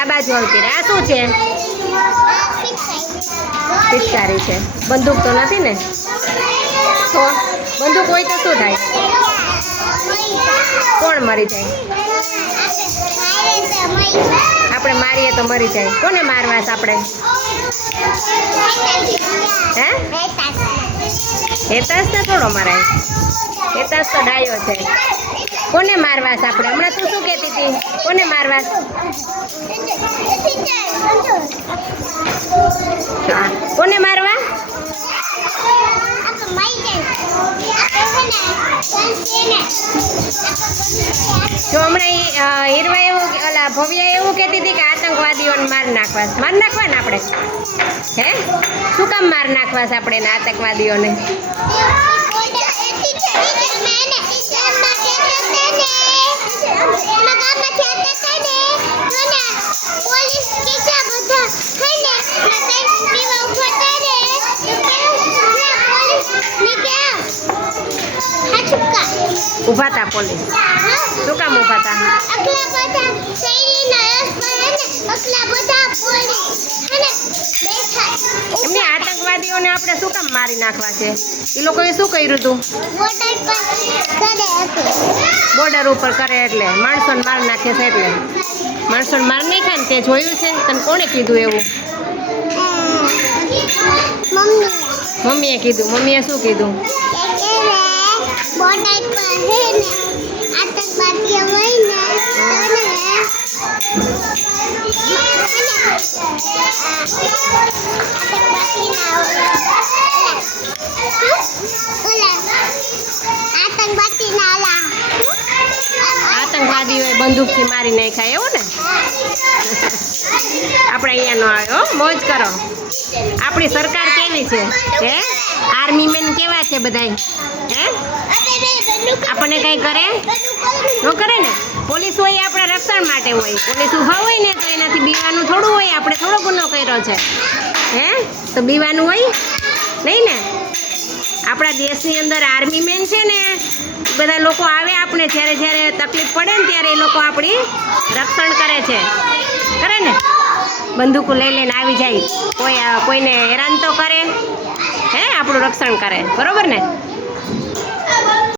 આ બાજુ આવતી રહે આ શું છે? પિચકારી છે. બંદૂક તો નથી ને? તો બંદૂક હોય તો શું થાય? કોણ મરી જાય? આપણે મારીએ તો મરી જાય. કોને મારવાસ આપણે? હે? હેતાસ ને થોડો મરાય. હેતાસ તો ડાયો છે. કોને મારવાસ આપણે? હમણાં તું શું કહેતી હતી? કોને મારવાસ? કોને મારવા? જો હમણાં હીરવા એવું ઓલા ભવ્ય એવું કહેતી હતી કે આતંકવાદીઓને માર નાખવા માર નાખવા ને આપણે? હે? શું કામ માર નાખવા આપણે આતંકવાદીઓને? ઊભા હતા પોલીસ. શું કામ ઊભા હતા એમને આતંકવાદીઓને આપણે શું કામ મારી નાખવા છે? એ લોકોએ શું કર્યું હતું. બોર્ડર ઉપર કરે એટલે. માણસોને માર નાખે છે એટલે. માણસોને માર નાખ્યા ને તે જોયું છે? તને કોણે કીધું એવું? મમ્મીએ કીધું. મમ્મીએ શું કીધું? બોર્ડર પર હે ને ના આતંકવાદીઓએ બંદૂકથી મારી નાખ્યા, એવું ને? આપણે અહીંયાનો આવ્યો મોજ કરો. આપણી સરકાર કેવી છે? હે? આર્મી મેન કેવા છે બધાય? હે? આપણને કંઈ કરે? ન કરે ને? પોલીસ હોય આપણા રક્ષણ માટે હોય. પોલીસ ઊભા હોય ને તો એનાથી બીવાનું થોડું હોય, આપણે થોડો ગુનો કર્યો છે. હે? તો બીવાનું હોય? નહીં ને? આપણા દેશની અંદર આર્મી મેન છે ને બધા લોકો આવે આપણે જ્યારે જ્યારે તકલીફ પડે ને ત્યારે એ લોકો આપણી રક્ષણ કરે છે. કરે ને? બંદૂકો લઈ લઈને આવી જાય. કોઈ, કોઈને હેરાન તો કરે આપણું રક્ષણ કરે. બરોબર ને?